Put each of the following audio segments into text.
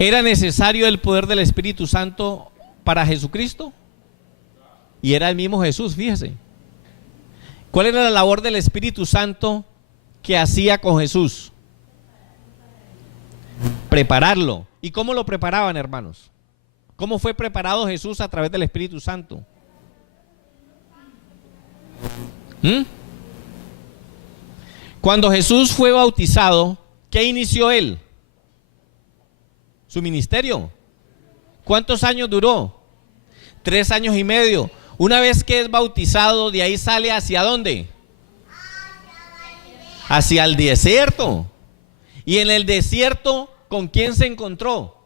¿Era necesario el poder del Espíritu Santo para Jesucristo? Y era el mismo Jesús, fíjese. ¿Cuál era la labor del Espíritu Santo que hacía con Jesús? Prepararlo. ¿Y cómo lo preparaban, hermanos? ¿Cómo fue preparado Jesús a través del Espíritu Santo? Cuando Jesús fue bautizado, ¿qué inició él? Su ministerio. ¿Cuántos años duró? 3 años y medio. Una vez que es bautizado, de ahí sale ¿hacia dónde? Hacia el desierto. Y en el desierto, ¿con quién se encontró?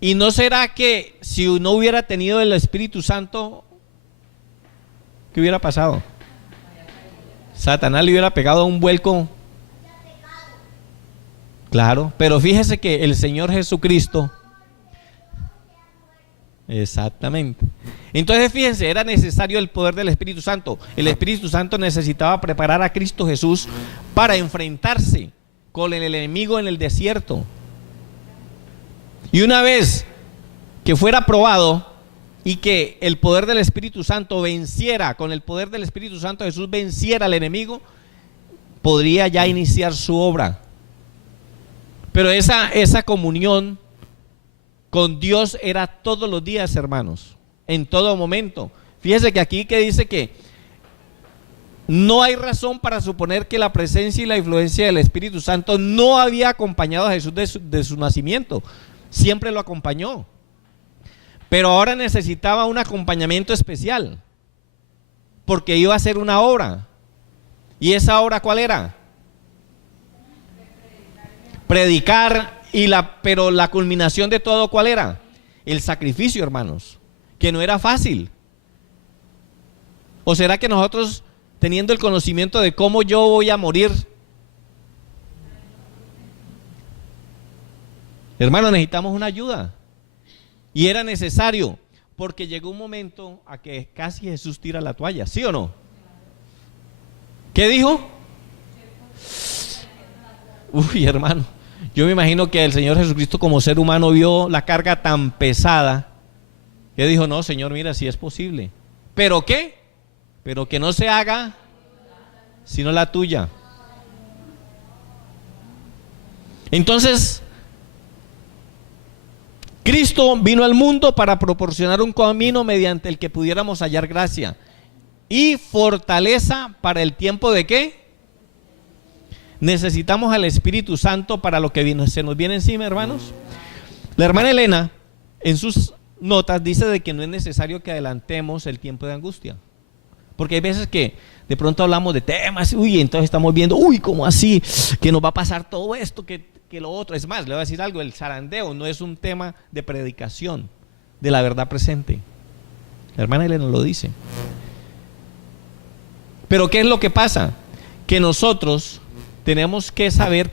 ¿Y no será que si no hubiera tenido el Espíritu Santo, qué hubiera pasado? Satanás le hubiera pegado un vuelco. Claro, pero fíjese que el Señor Jesucristo, exactamente. Entonces fíjense, era necesario el poder del Espíritu Santo. El Espíritu Santo necesitaba preparar a Cristo Jesús para enfrentarse con el enemigo en el desierto. Y una vez que fuera probado y que el poder del Espíritu Santo venciera, con el poder del Espíritu Santo Jesús venciera al enemigo, podría ya iniciar su obra. Pero esa comunión con Dios era todos los días, hermanos, en todo momento. Fíjese que aquí que dice que no hay razón para suponer que la presencia y la influencia del Espíritu Santo no había acompañado a Jesús de su nacimiento. Siempre lo acompañó. Pero ahora necesitaba un acompañamiento especial, porque iba a hacer una obra. ¿Y esa obra cuál era? Predicar. Pero la culminación de todo, ¿cuál era? El sacrificio, hermanos, que no era fácil. ¿O será que nosotros, teniendo el conocimiento de cómo yo voy a morir, hermanos, necesitamos una ayuda? Y era necesario, porque llegó un momento a que casi Jesús tira la toalla, ¿sí o no? ¿Qué dijo? Uy, hermano, yo me imagino que el Señor Jesucristo como ser humano vio la carga tan pesada que dijo, no, Señor, mira, si es posible. ¿Pero qué? Pero que no se haga sino la tuya. Entonces, Cristo vino al mundo para proporcionar un camino mediante el que pudiéramos hallar gracia y fortaleza para el tiempo de ¿qué? Necesitamos al Espíritu Santo para lo que se nos viene encima, hermanos. La hermana Elena en sus notas dice de que no es necesario que adelantemos el tiempo de angustia, porque hay veces que de pronto hablamos de temas, uy, entonces estamos viendo, uy, ¿cómo así? Que nos va a pasar todo esto, que lo otro. Es más, le voy a decir algo, el zarandeo no es un tema de predicación de la verdad presente. La hermana Elena lo dice. Pero ¿qué es lo que pasa? Que nosotros tenemos que saber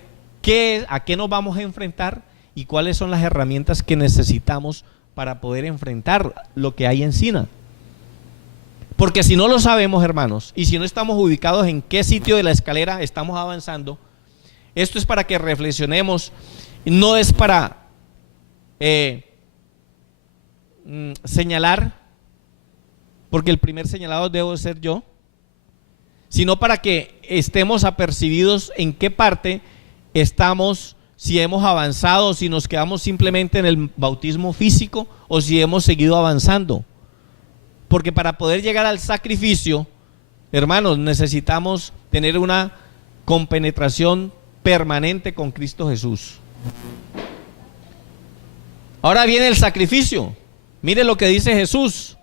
a qué nos vamos a enfrentar y cuáles son las herramientas que necesitamos para poder enfrentar lo que hay encima. Porque si no lo sabemos, hermanos, y si no estamos ubicados en qué sitio de la escalera estamos avanzando, esto es para que reflexionemos, no es para señalar, porque el primer señalado debo ser yo, sino para que estemos apercibidos en qué parte estamos, si hemos avanzado, si nos quedamos simplemente en el bautismo físico o si hemos seguido avanzando. Porque para poder llegar al sacrificio, hermanos, necesitamos tener una compenetración permanente con Cristo Jesús. Ahora viene el sacrificio. Mire lo que dice Jesús.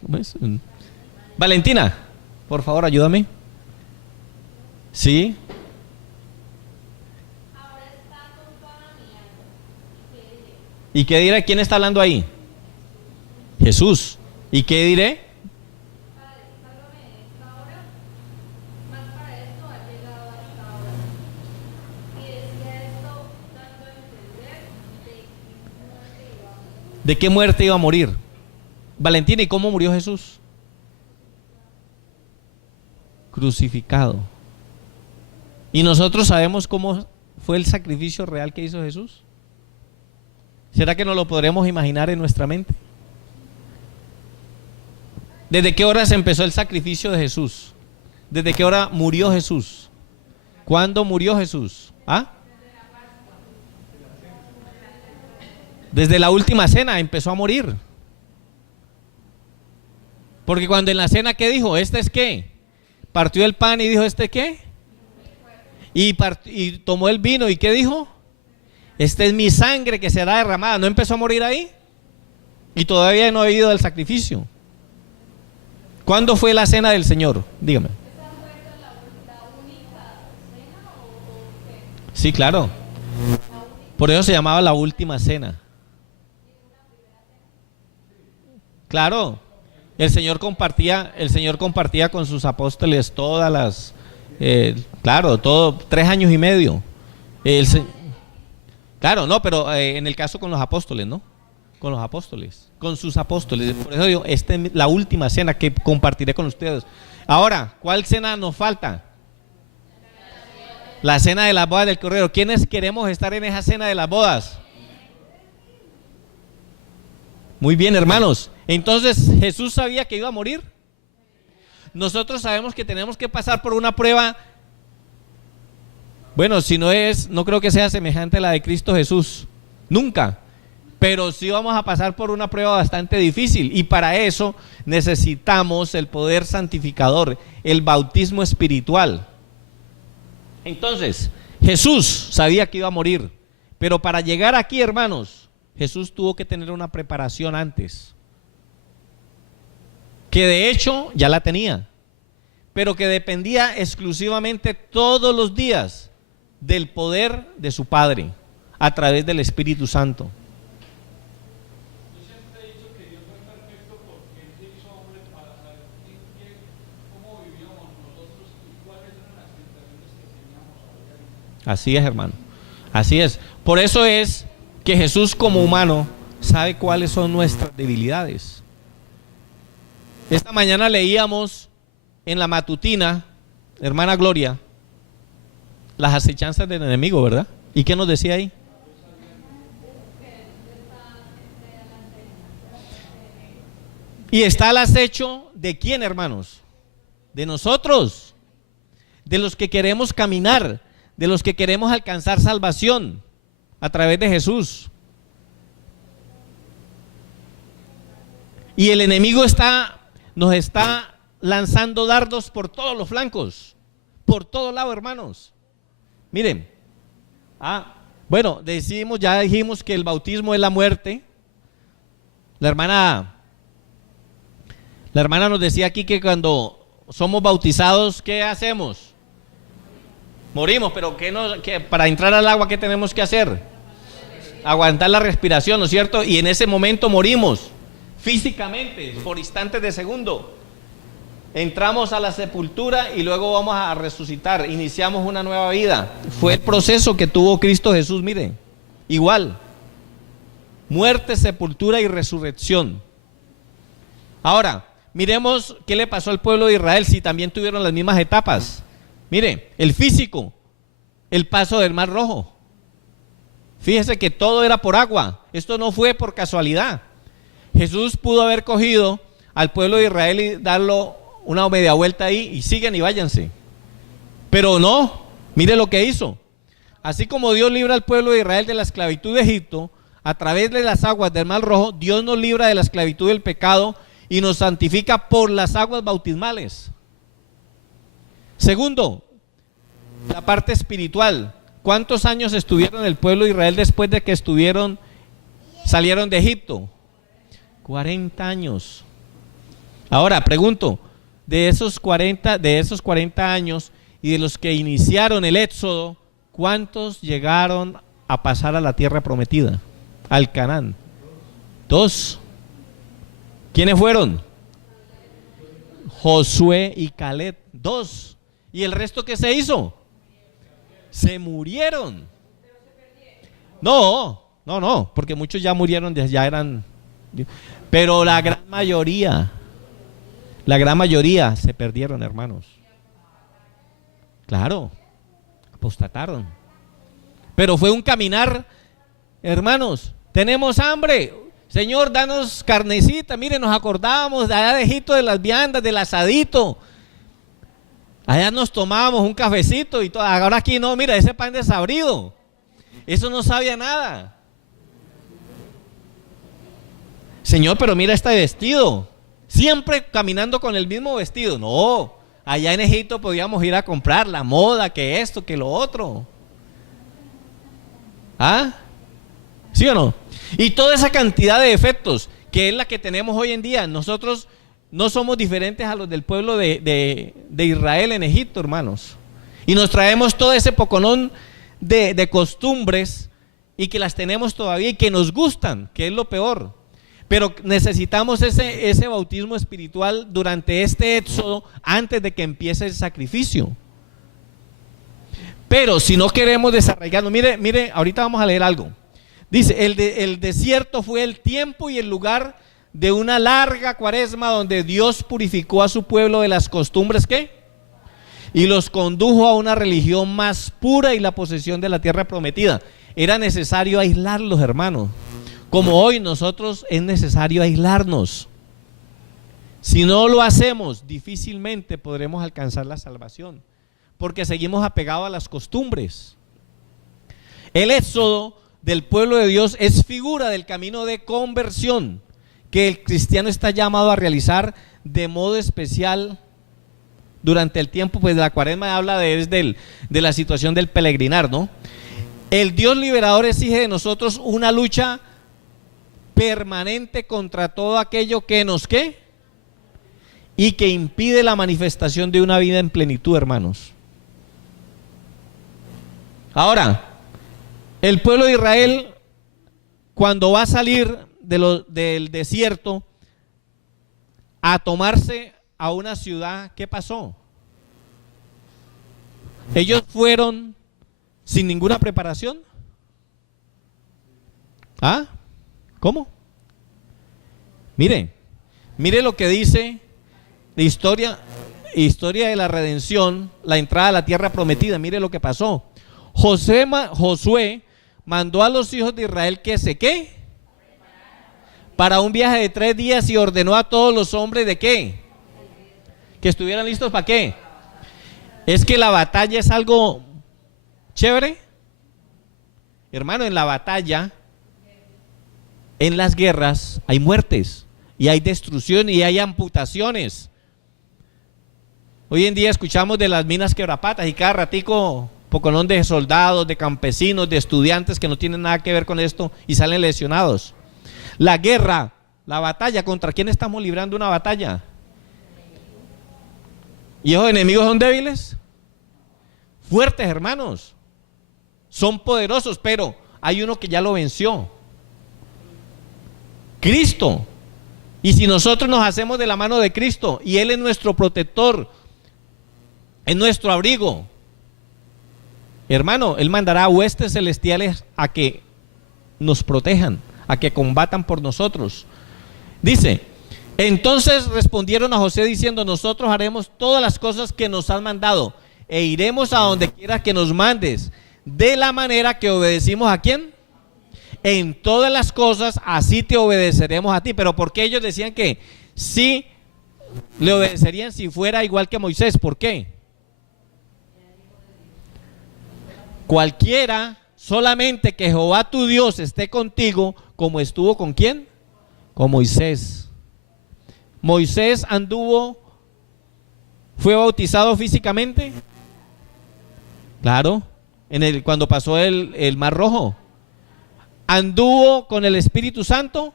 ¿Cómo es? Valentina, por favor, ayúdame. ¿Sí? ¿Y qué diré? ¿Quién está hablando ahí? Jesús. ¿Y qué diré? ¿De qué muerte iba a morir? Valentina, ¿y cómo murió Jesús? Crucificado. ¿Y nosotros sabemos cómo fue el sacrificio real que hizo Jesús? ¿Será que no lo podremos imaginar en nuestra mente? ¿Desde qué hora se empezó el sacrificio de Jesús? ¿Desde qué hora murió Jesús? ¿Cuándo murió Jesús? ¿Ah? Desde la última cena empezó a morir. Porque cuando en la cena, ¿qué dijo? ¿Este es qué? Partió el pan y dijo, ¿este qué? Y tomó el vino y ¿qué dijo? Este es mi sangre que será derramada. ¿No empezó a morir ahí? Y todavía no ha ido al sacrificio. ¿Cuándo fue la cena del Señor? Dígame. Sí, claro. Por eso se llamaba la última cena. Claro. El Señor compartía con sus apóstoles todas las, claro, todo 3 años y medio. Claro, no, pero en el caso con los apóstoles, ¿no? Con los apóstoles, con sus apóstoles. Por eso digo, esta es la última cena que compartiré con ustedes. Ahora, ¿cuál cena nos falta? La cena de las bodas del Cordero. ¿Quiénes queremos estar en esa cena de las bodas? Muy bien, hermanos. Entonces, ¿Jesús sabía que iba a morir? Nosotros sabemos que tenemos que pasar por una prueba. Bueno, si no es, no creo que sea semejante a la de Cristo Jesús. Nunca. Pero sí vamos a pasar por una prueba bastante difícil. Y para eso necesitamos el poder santificador, el bautismo espiritual. Entonces, Jesús sabía que iba a morir. Pero para llegar aquí, hermanos, Jesús tuvo que tener una preparación antes. Que de hecho ya la tenía, pero que dependía exclusivamente todos los días del poder de su Padre a través del Espíritu Santo. Yo siempre he dicho que Dios fue perfecto porque Él se hizo hombre para saber cómo vivíamos nosotros y cuáles eran las tentaciones que teníamos a diario. Así es, hermano, así es. Por eso es que Jesús como humano sabe cuáles son nuestras debilidades. Esta mañana leíamos en la matutina, hermana Gloria, las acechanzas del enemigo, ¿verdad? ¿Y qué nos decía ahí? Y está al acecho ¿de quién, hermanos? De nosotros, de los que queremos caminar, de los que queremos alcanzar salvación a través de Jesús. Y el enemigo nos está lanzando dardos por todos los flancos, por todo lado, hermanos. Miren, bueno, ya dijimos que el bautismo es la muerte. La hermana nos decía aquí que cuando somos bautizados, ¿qué hacemos? Morimos, pero para entrar al agua, ¿qué tenemos que hacer? Aguantar la respiración, ¿no es cierto? Y en ese momento morimos físicamente, por instantes de segundo. Entramos a la sepultura y luego vamos a resucitar, iniciamos una nueva vida. Fue el proceso que tuvo Cristo Jesús, miren, igual, muerte, sepultura y resurrección. Ahora, miremos qué le pasó al pueblo de Israel si también tuvieron las mismas etapas. Mire, el físico, el paso del Mar Rojo. Fíjese que todo era por agua, esto no fue por casualidad. Jesús pudo haber cogido al pueblo de Israel y darlo una media vuelta ahí y siguen y váyanse. Pero no, mire lo que hizo. Así como Dios libra al pueblo de Israel de la esclavitud de Egipto, a través de las aguas del Mar Rojo, Dios nos libra de la esclavitud del pecado y nos santifica por las aguas bautismales. Segundo, la parte espiritual. ¿Cuántos años estuvieron el pueblo de Israel después de que salieron de Egipto? 40 años. Ahora pregunto, de esos 40 años y de los que iniciaron el éxodo, ¿cuántos llegaron a pasar a la tierra prometida, al Canaán? 2. ¿Quiénes fueron? Josué y Caleb. 2. ¿Y el resto qué se hizo? Se murieron. No, porque muchos ya murieron, ya eran. Pero la gran mayoría se perdieron, hermanos. Claro, Apostataron. Pero fue un caminar, hermanos. Tenemos hambre. Señor, danos carnecita. Mire, nos acordábamos de allá de Egipto, de las viandas, del asadito. Allá nos tomábamos un cafecito y todo. Ahora aquí no, mira, ese pan desabrido. Eso no sabía nada. Señor, pero mira este vestido. Siempre caminando con el mismo vestido. No, allá en Egipto podíamos ir a comprar la moda, que esto, que lo otro. ¿Ah? ¿Sí o no? Y toda esa cantidad de defectos que es la que tenemos hoy en día. Nosotros no somos diferentes a los del pueblo de Israel en Egipto, hermanos. Y nos traemos todo ese poconón de costumbres y que las tenemos todavía y que nos gustan, que es lo peor. Pero necesitamos ese bautismo espiritual durante este éxodo antes de que empiece el sacrificio. Pero si no queremos desarraigarnos, mire, ahorita vamos a leer algo. Dice, el desierto fue el tiempo y el lugar de una larga cuaresma donde Dios purificó a su pueblo de las costumbres, ¿qué? Y los condujo a una religión más pura y la posesión de la tierra prometida. Era necesario aislarlos, hermanos. Como hoy nosotros es necesario aislarnos. Si no lo hacemos, difícilmente podremos alcanzar la salvación, porque seguimos apegados a las costumbres. El éxodo del pueblo de Dios es figura del camino de conversión que el cristiano está llamado a realizar de modo especial durante el tiempo, pues de la cuaresma habla de la situación del peregrinar, ¿no? El Dios liberador exige de nosotros una lucha permanente contra todo aquello que nos ¿qué? Y que impide la manifestación de una vida en plenitud, hermanos. Ahora, el pueblo de Israel, cuando va a salir del desierto a tomarse a una ciudad, ¿qué pasó? Ellos fueron sin ninguna preparación. ¿Ah? ¿Cómo? Mire lo que dice la historia de la redención, la entrada a la tierra prometida. Mire lo que pasó. Josué mandó a los hijos de Israel que se ¿qué? Para un viaje de 3 días y ordenó a todos los hombres de ¿qué? Que estuvieran listos ¿para qué? Es que la batalla es algo chévere. Hermano, en la batalla, en las guerras, hay muertes y hay destrucción y hay amputaciones. Hoy en día escuchamos de las minas quebrapatas y cada ratico poconón de soldados, de campesinos, de estudiantes que no tienen nada que ver con esto y salen lesionados. La guerra, la batalla, ¿contra quién estamos librando una batalla? ¿Y esos enemigos son débiles? Fuertes, hermanos. Son poderosos, pero hay uno que ya lo venció. Cristo. Y si nosotros nos hacemos de la mano de Cristo y Él es nuestro protector, es nuestro abrigo, hermano, Él mandará huestes celestiales a que nos protejan, a que combatan por nosotros. Dice, entonces respondieron a José diciendo, nosotros haremos todas las cosas que nos has mandado e iremos a donde quieras que nos mandes, de la manera que obedecimos ¿a quién? En todas las cosas así te obedeceremos a ti. Pero ¿por qué ellos decían que sí le obedecerían si fuera igual que Moisés? ¿Por qué? Cualquiera, solamente que Jehová tu Dios esté contigo, como estuvo ¿con quién? Con Moisés. Moisés fue bautizado físicamente. Claro, cuando pasó el Mar Rojo. Anduvo con el Espíritu Santo,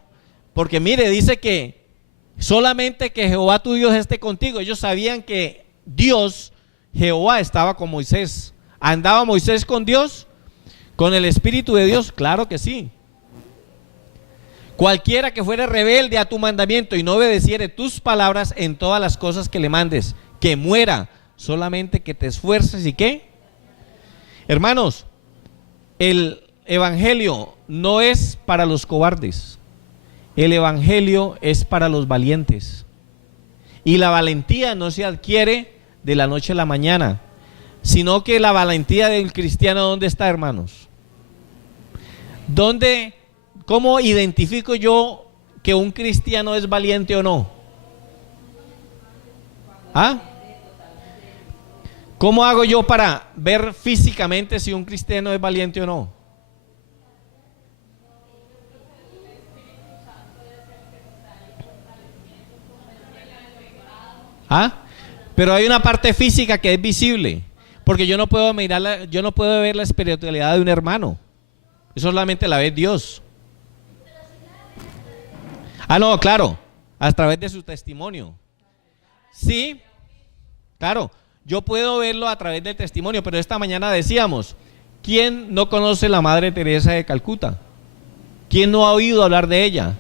porque mire, dice que solamente que Jehová tu Dios esté contigo. Ellos sabían que Dios, Jehová, estaba con Moisés. ¿Andaba Moisés con Dios? ¿Con el Espíritu de Dios? Claro que sí. Cualquiera que fuere rebelde a tu mandamiento y no obedeciere tus palabras en todas las cosas que le mandes, que muera. Solamente que te esfuerces y ¿qué? Hermanos, el evangelio no es para los cobardes. El evangelio es para los valientes. Y la valentía no se adquiere de la noche a la mañana. sino que la valentía del cristiano, ¿dónde está, hermanos? ¿Cómo identifico yo que un cristiano es valiente o no? ¿Ah? ¿Cómo hago yo para ver físicamente si un cristiano es valiente o no? ¿Ah? Pero hay una parte física que es visible, porque yo no puedo yo no puedo ver la espiritualidad de un hermano. Eso solamente la ve Dios. Ah, no, claro, a través de su testimonio. Sí, claro, yo puedo verlo a través del testimonio, pero esta mañana decíamos, ¿quién no conoce la Madre Teresa de Calcuta? ¿Quién no ha oído hablar de ella?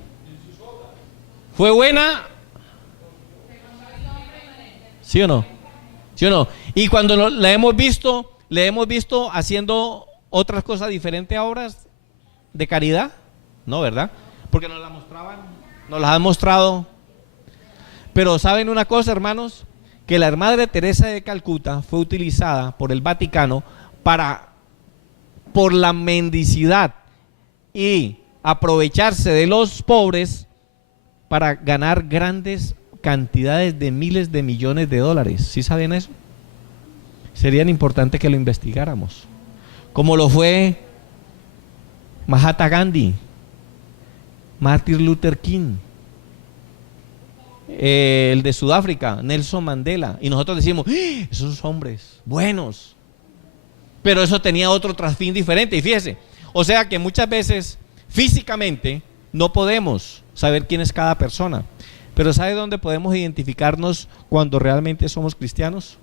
¿Fue buena? ¿Sí o no? ¿Sí o no? Y cuando la hemos visto, le hemos visto haciendo otras cosas diferentes a obras de caridad, ¿no, verdad? Porque nos la mostraban, nos las han mostrado. Pero ¿saben una cosa, hermanos? Que la Madre Teresa de Calcuta fue utilizada por el Vaticano por la mendicidad y aprovecharse de los pobres para ganar grandes cantidades de miles de millones de dólares. ¿Sí saben eso? Sería importante que lo investigáramos. Como lo fue Mahatma Gandhi, Martin Luther King, el de Sudáfrica, Nelson Mandela. Y nosotros decimos, esos hombres buenos. Pero eso tenía otro trasfín diferente. Y fíjese, o sea que muchas veces físicamente no podemos saber quién es cada persona. Pero ¿sabe dónde podemos identificarnos cuando realmente somos cristianos?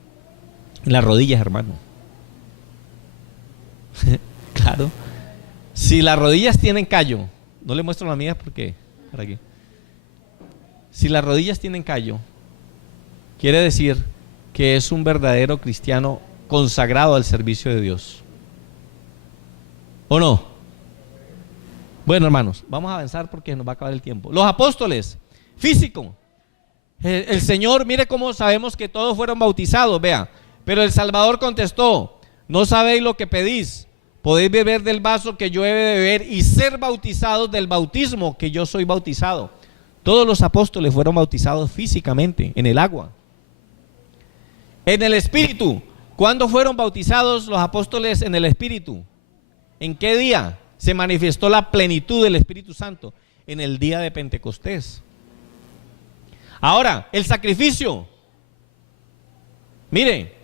En las rodillas, hermano. Claro. Si las rodillas tienen callo, no le muestro las mías porque por aquí. Si las rodillas tienen callo, quiere decir que es un verdadero cristiano consagrado al servicio de Dios. ¿O no? Bueno, hermanos, vamos a avanzar porque nos va a acabar el tiempo. Los apóstoles, físico. El Señor, mire cómo sabemos que todos fueron bautizados, vea. Pero el Salvador contestó, no sabéis lo que pedís. Podéis beber del vaso que yo he de beber y ser bautizados del bautismo que yo soy bautizado. Todos los apóstoles fueron bautizados físicamente en el agua. En el Espíritu. ¿Cuándo fueron bautizados los apóstoles en el Espíritu? ¿En qué día se manifestó la plenitud del Espíritu Santo? En el día de Pentecostés. Ahora, el sacrificio. Mire,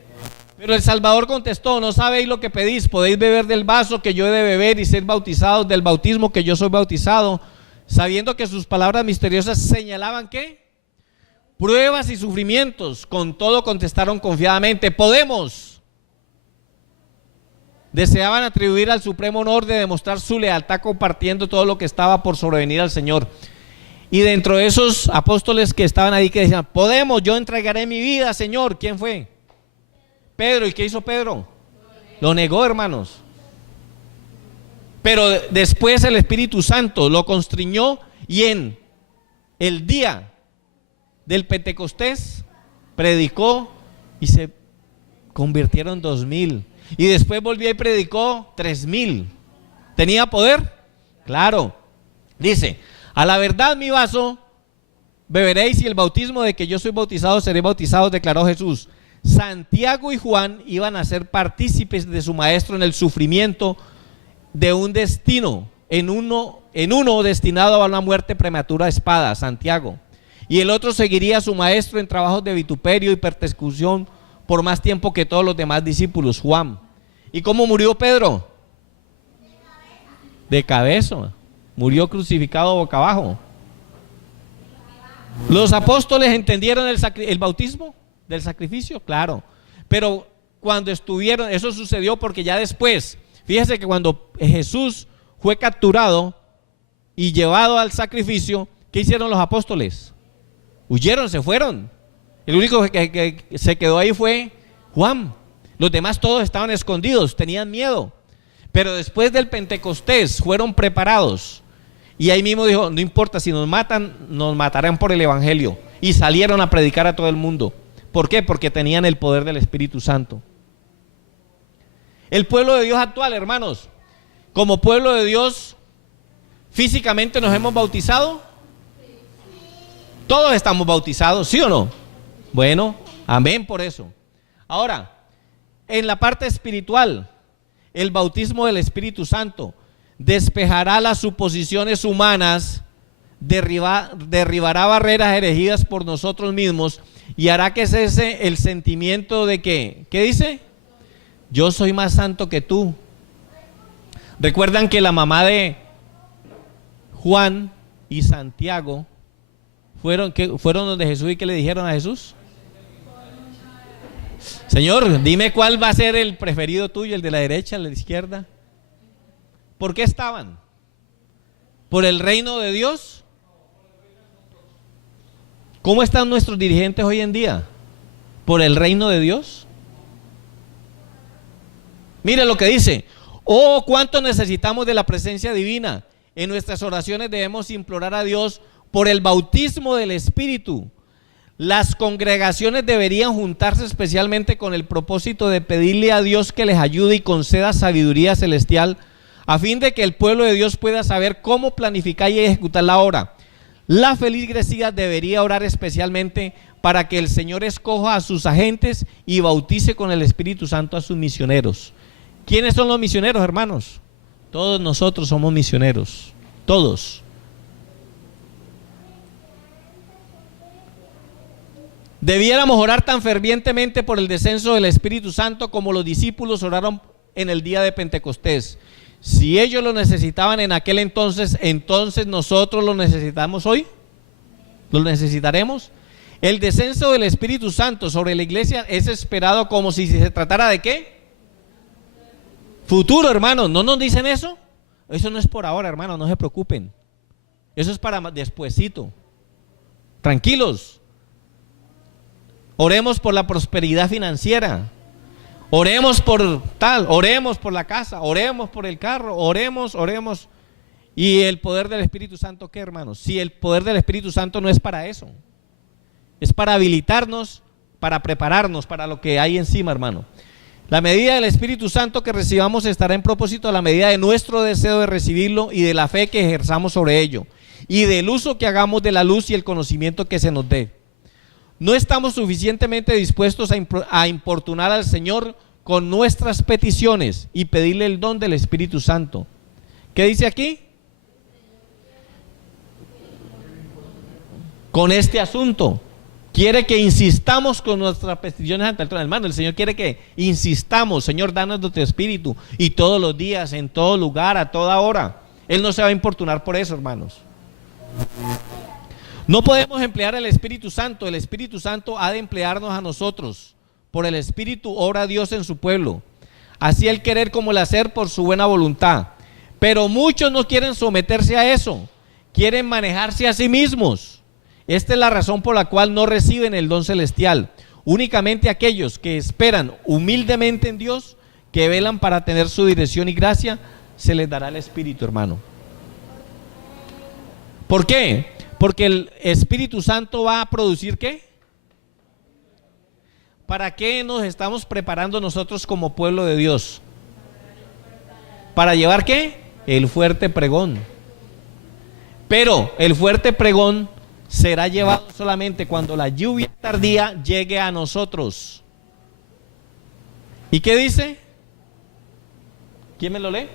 pero el Salvador contestó, no sabéis lo que pedís, podéis beber del vaso que yo he de beber y ser bautizados del bautismo que yo soy bautizado, sabiendo que sus palabras misteriosas señalaban ¿qué? Pruebas y sufrimientos. Con todo contestaron confiadamente, podemos. Deseaban atribuir al supremo honor de demostrar su lealtad compartiendo todo lo que estaba por sobrevenir al Señor. Y dentro de esos apóstoles que estaban ahí que decían, podemos, yo entregaré mi vida, Señor. ¿Quién fue? Pedro. ¿Y qué hizo Pedro? Lo negó, hermanos. Pero después el Espíritu Santo lo constriñó y en el día del Pentecostés predicó y se convirtieron 2000. Y después volvió y predicó 3000. ¿Tenía poder? Claro. Dice, a la verdad mi vaso beberéis y el bautismo de que yo soy bautizado seré bautizado, declaró Jesús. Santiago y Juan iban a ser partícipes de su maestro en el sufrimiento de un destino, en uno destinado a una muerte prematura a espada, Santiago, y el otro seguiría a su maestro en trabajos de vituperio y persecución por más tiempo que todos los demás discípulos, Juan. ¿Y cómo murió Pedro? De cabeza, murió crucificado boca abajo. ¿Los apóstoles entendieron el bautismo del sacrificio? Claro, pero cuando estuvieron, eso sucedió porque ya después, fíjese que cuando Jesús fue capturado y llevado al sacrificio, ¿qué hicieron los apóstoles? Huyeron, se fueron. El único que se quedó ahí fue Juan. Los demás todos estaban escondidos, tenían miedo. Pero después del Pentecostés fueron preparados. Y ahí mismo dijo, no importa, si nos matan, nos matarán por el Evangelio. Y salieron a predicar a todo el mundo. ¿Por qué? Porque tenían el poder del Espíritu Santo. El pueblo de Dios actual, hermanos, como pueblo de Dios, físicamente nos hemos bautizado. Todos estamos bautizados, ¿sí o no? Bueno, amén por eso. Ahora, en la parte espiritual, el bautismo del Espíritu Santo despejará las suposiciones humanas, derribará barreras erigidas por nosotros mismos y hará que cese el sentimiento de que, ¿qué dice? Yo soy más santo que tú. Recuerdan que la mamá de Juan y Santiago fueron donde Jesús y que le dijeron a Jesús: Señor, dime cuál va a ser el preferido tuyo, el de la derecha, el de la izquierda. ¿Por qué estaban? ¿Por el reino de Dios? ¿Cómo están nuestros dirigentes hoy en día? ¿Por el reino de Dios? Mire lo que dice: oh, cuánto necesitamos de la presencia divina. En nuestras oraciones debemos implorar a Dios por el bautismo del Espíritu. Las congregaciones deberían juntarse especialmente con el propósito de pedirle a Dios que les ayude y conceda sabiduría celestial, a fin de que el pueblo de Dios pueda saber cómo planificar y ejecutar la obra. La feligresía debería orar especialmente para que el Señor escoja a sus agentes y bautice con el Espíritu Santo a sus misioneros. ¿Quiénes son los misioneros, hermanos? Todos nosotros somos misioneros, todos. Debiéramos orar tan fervientemente por el descenso del Espíritu Santo como los discípulos oraron en el día de Pentecostés. Si ellos lo necesitaban en aquel entonces, entonces nosotros lo necesitamos hoy. ¿Lo necesitaremos? El descenso del Espíritu Santo sobre la iglesia es esperado como si se tratara de ¿qué? Futuro, hermanos. ¿No nos dicen eso? Eso no es por ahora, hermanos, no se preocupen. Eso es para despuesito. Tranquilos. Oremos por la prosperidad financiera. Oremos por tal, oremos por la casa, oremos por el carro, oremos. Y el poder del Espíritu Santo, ¿qué, hermanos? Si el poder del Espíritu Santo no es para eso, es para habilitarnos, para prepararnos para lo que hay encima, hermano. La medida del Espíritu Santo que recibamos estará en propósito a la medida de nuestro deseo de recibirlo y de la fe que ejerzamos sobre ello, y del uso que hagamos de la luz y el conocimiento que se nos dé. No estamos suficientemente dispuestos a importunar al Señor con nuestras peticiones y pedirle el don del Espíritu Santo. ¿Qué dice aquí? Con este asunto. Quiere que insistamos con nuestras peticiones ante el trono. Hermano, el Señor quiere que insistamos: Señor, danos de tu Espíritu, y todos los días, en todo lugar, a toda hora. Él no se va a importunar por eso, hermanos. No podemos emplear el Espíritu Santo. El Espíritu Santo ha de emplearnos a nosotros. Por el Espíritu obra Dios en su pueblo, así el querer como el hacer por su buena voluntad. Pero muchos no quieren someterse a eso, quieren manejarse a sí mismos. Esta es la razón por la cual no reciben el don celestial. Únicamente aquellos que esperan humildemente en Dios, que velan para tener su dirección y gracia, se les dará el Espíritu, hermano. ¿Por qué? Porque el Espíritu Santo va a producir ¿qué? ¿Para qué nos estamos preparando nosotros como pueblo de Dios? ¿Para llevar qué? El fuerte pregón. Pero el fuerte pregón será llevado solamente cuando la lluvia tardía llegue a nosotros. ¿Y qué dice? ¿Quién me lo lee?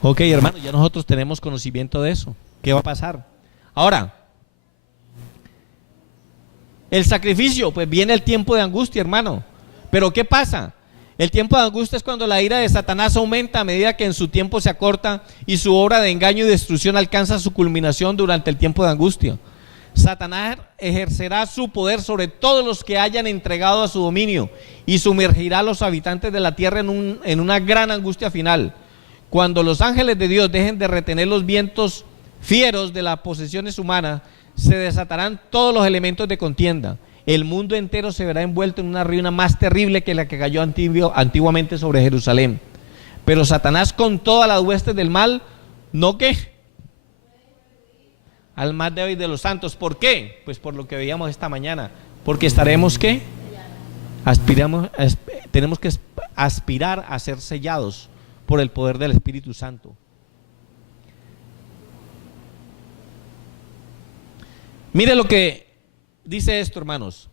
Ok, hermano, ya nosotros tenemos conocimiento de eso. ¿Qué va a pasar? Ahora, el sacrificio, pues viene el tiempo de angustia, hermano. Pero ¿qué pasa? El tiempo de angustia es cuando la ira de Satanás aumenta a medida que en su tiempo se acorta y su obra de engaño y destrucción alcanza su culminación durante el tiempo de angustia. Satanás ejercerá su poder sobre todos los que hayan entregado a su dominio y sumergirá a los habitantes de la tierra en una gran angustia final. Cuando los ángeles de Dios dejen de retener los vientos fieros de las posesiones humanas, se desatarán todos los elementos de contienda. el mundo entero se verá envuelto en una ruina más terrible que la que cayó antiguamente sobre Jerusalén. Pero Satanás, con todas las huestes del mal, ¿no qué? Al más débil de los santos. ¿Por qué? Pues por lo que veíamos esta mañana. Porque estaremos, ¿qué? Tenemos que aspirar a ser sellados por el poder del Espíritu Santo. Mire lo que dice esto, hermanos.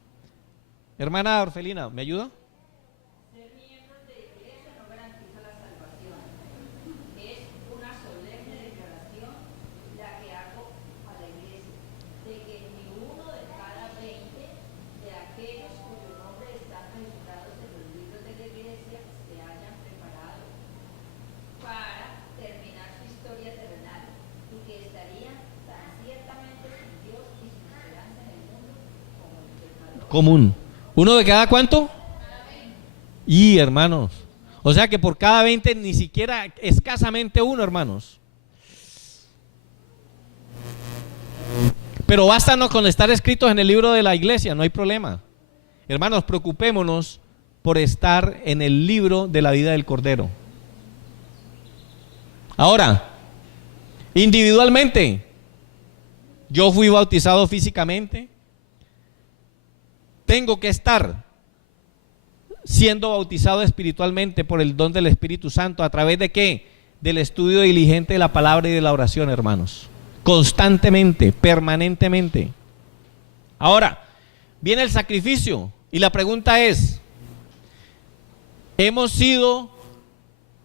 Hermana Orfelina, ¿me ayuda? Ser miembros de iglesia no garantiza la salvación. Es una solemne declaración la que hago a la iglesia, de que ni uno de cada 20 de aquellos cuyo nombre están registrados en los libros de la iglesia se hayan preparado para terminar su historia terrenal y que estarían tan ciertamente sin Dios y sin esperanza en el mundo como el pecador Común. ¿Uno de cada cuánto? Y hermanos, o sea que por cada 20 ni siquiera escasamente uno, hermanos. Pero bástanos con estar escritos en el libro de la iglesia, no hay problema. Hermanos, preocupémonos por estar en el libro de la vida del Cordero. Ahora, individualmente, yo fui bautizado físicamente. Tengo que estar siendo bautizado espiritualmente por el don del Espíritu Santo. ¿A través de qué? Del estudio diligente de la palabra y de la oración, hermanos. Constantemente, permanentemente. Ahora, viene el sacrificio. Y la pregunta es, ¿hemos sido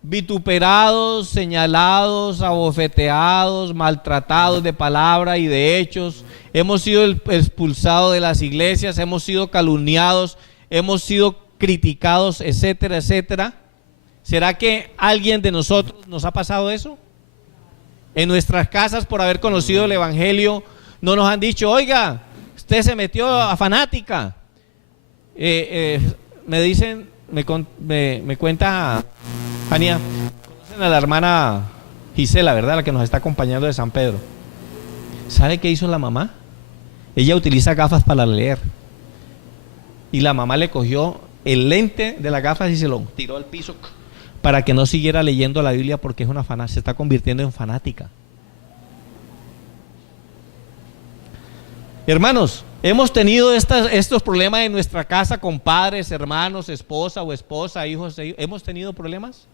vituperados, señalados, abofeteados, maltratados de palabra y de hechos? Hemos sido expulsados de las iglesias, hemos sido calumniados, hemos sido criticados, etcétera, etcétera. ¿Será que alguien de nosotros nos ha pasado eso? En nuestras casas, por haber conocido el evangelio, no nos han dicho: oiga, usted se metió a fanática. Me dicen, me cuenta Jania, conocen a la hermana Gisela, ¿verdad? La que nos está acompañando de San Pedro. ¿Sabe qué hizo la mamá? Ella utiliza gafas para leer. Y la mamá le cogió el lente de las gafas y se lo tiró al piso para que no siguiera leyendo la Biblia, porque es una fanática, se está convirtiendo en fanática. Hermanos, hemos tenido estos problemas en nuestra casa con padres, hermanos, esposa o esposa, hijos. ¿Hemos tenido problemas?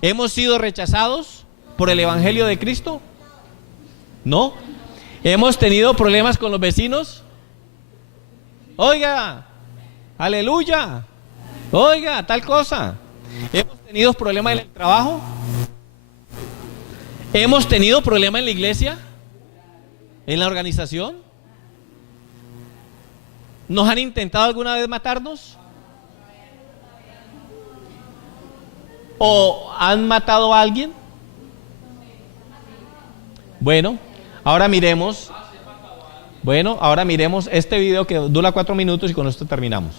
¿Hemos sido rechazados por el evangelio de Cristo? ¿No? ¿Hemos tenido problemas con los vecinos? Oiga, aleluya, oiga, tal cosa. ¿Hemos tenido problemas en el trabajo? ¿Hemos tenido problemas en la iglesia? ¿En la organización? ¿Nos han intentado alguna vez matarnos? ¿O han matado a alguien? Bueno, ahora miremos este video que dura 4 minutos y con esto terminamos.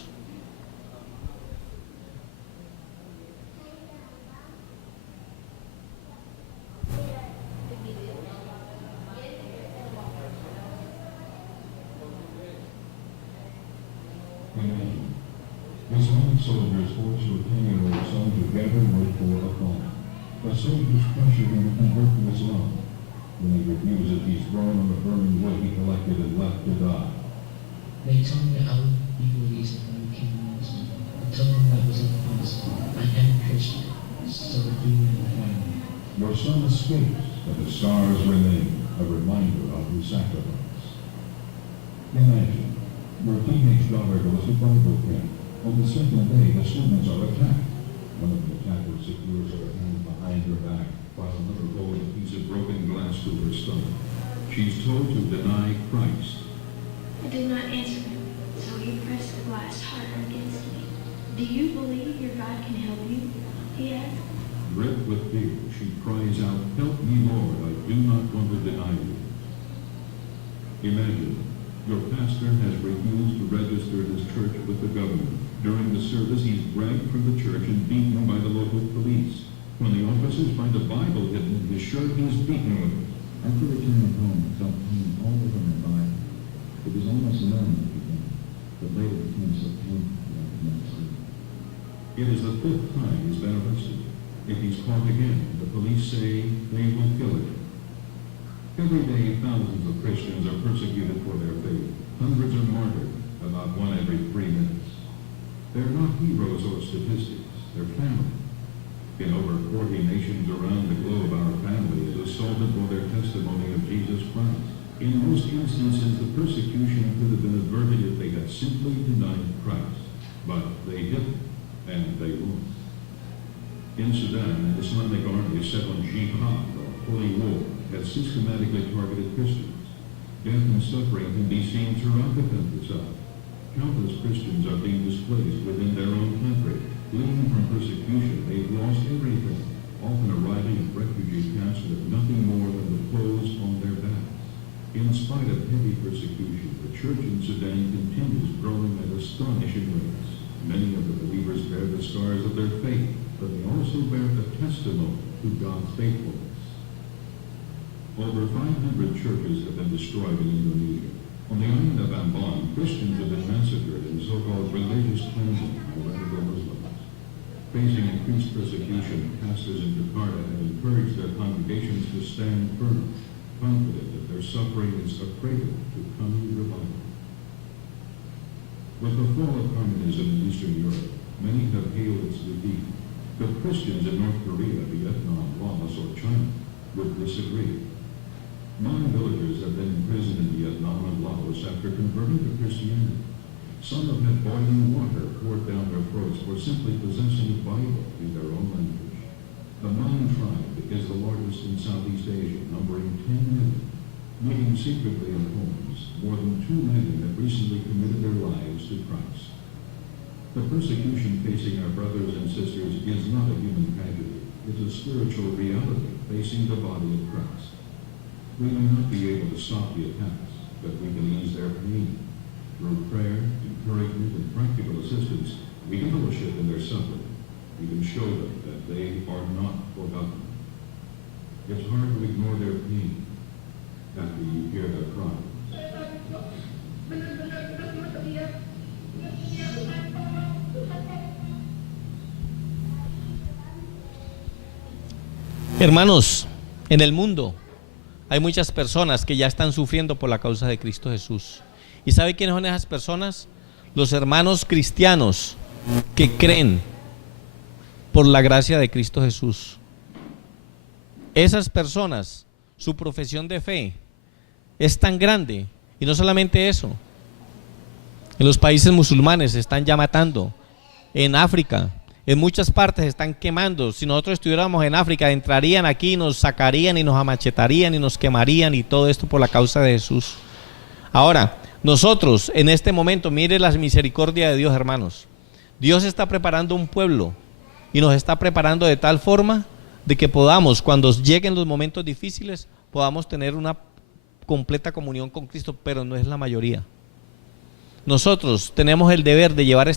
Islamic soldiers forced to obtain or some together work for a call. But soldiers pressured him to convert to Islam. When he refuses, he's thrown on the burning wood he collected and left to die. They told me I would be released if I became a Muslim. I told them that was impossible. I am Christian, so do me the family. Your son escapes, but the scars remain, a reminder of his sacrifice. Imagine, your teenage daughter goes to Bible camp. On the second day, the students are attacked. One of the attackers secures her hand behind her back, while another holds a piece of broken glass to her stomach. She's told to deny Christ. I did not answer him, so he pressed the glass harder against me. Do you believe your God can help you? He asked. Gripped with fear, she cries out, "Help me, Lord, I do not want to deny you." Imagine, your pastor has refused to register his church with the government. During the service, he's dragged from the church and beaten by the local police. When the officers find a Bible hidden in his shirt, he's beaten with it. After returning home, he felt pain all over my body. It was almost numb, he began, but later talk again. The police say they will kill it. Every day, thousands of Christians are persecuted for their faith. Hundreds are martyred, about one every 3 minutes. They're not heroes or statistics, they're family. In over 40 nations around the globe, our family is assaulted for their testimony of Jesus Christ. In most instances, the persecution could have been averted if they had simply denied Christ. But they didn't, and they won't. In Sudan, an Islamic army set on jihad, or holy war, has systematically targeted Christians. Death and suffering can be seen throughout the countryside. Countless Christians are being displaced within their own country. Fleeing from persecution, they've lost everything, often arriving at refugee camps with nothing more than the clothes on their backs. In spite of heavy persecution, the church in Sudan continues growing at astonishing rates. Many of the believers bear the scars of their faith, but they also bear the testimony to God's faithfulness. Over 500 churches have been destroyed in Indonesia. On the island of Ambon, Christians have been massacred in so-called religious cleansing by radical Muslims. Facing increased persecution, pastors in Jakarta have encouraged their congregations to stand firm, confident that their suffering is a cradle to coming revival. With the fall of communism in Eastern Europe, many have hailed its defeat. But Christians in North Korea, Vietnam, Laos, or China would disagree. 9 villagers have been imprisoned in Vietnam and Laos after converting to Christianity. Some have had boiling water poured down their throats for simply possessing a Bible in their own language. The Hmong tribe is the largest in Southeast Asia, numbering 10 million. Meeting secretly in homes, more than 2 million have recently committed their lives to Christ. The persecution facing our brothers and sisters is not a human tragedy. It's a spiritual reality facing the body of Christ. We may not be able to stop the attacks, but we can ease their pain. Through prayer, encouragement, and practical assistance, we can fellowship in their suffering. We can show them that they are not forgotten. It's hard to ignore their pain after you hear their cries. Hermanos, en el mundo hay muchas personas que ya están sufriendo por la causa de Cristo Jesús. ¿Y sabe quiénes son esas personas? Los hermanos cristianos que creen por la gracia de Cristo Jesús. Esas personas, su profesión de fe es tan grande, y no solamente eso, en los países musulmanes se están ya matando, en África, en muchas partes se están quemando. Si nosotros estuviéramos en África, entrarían aquí, nos sacarían y nos amachetarían y nos quemarían, y todo esto por la causa de Jesús. Ahora, nosotros en este momento, mire la misericordia de Dios, hermanos. Dios está preparando un pueblo y nos está preparando de tal forma de que podamos, cuando lleguen los momentos difíciles, podamos tener una completa comunión con Cristo, pero no es la mayoría. Nosotros tenemos el deber de llevar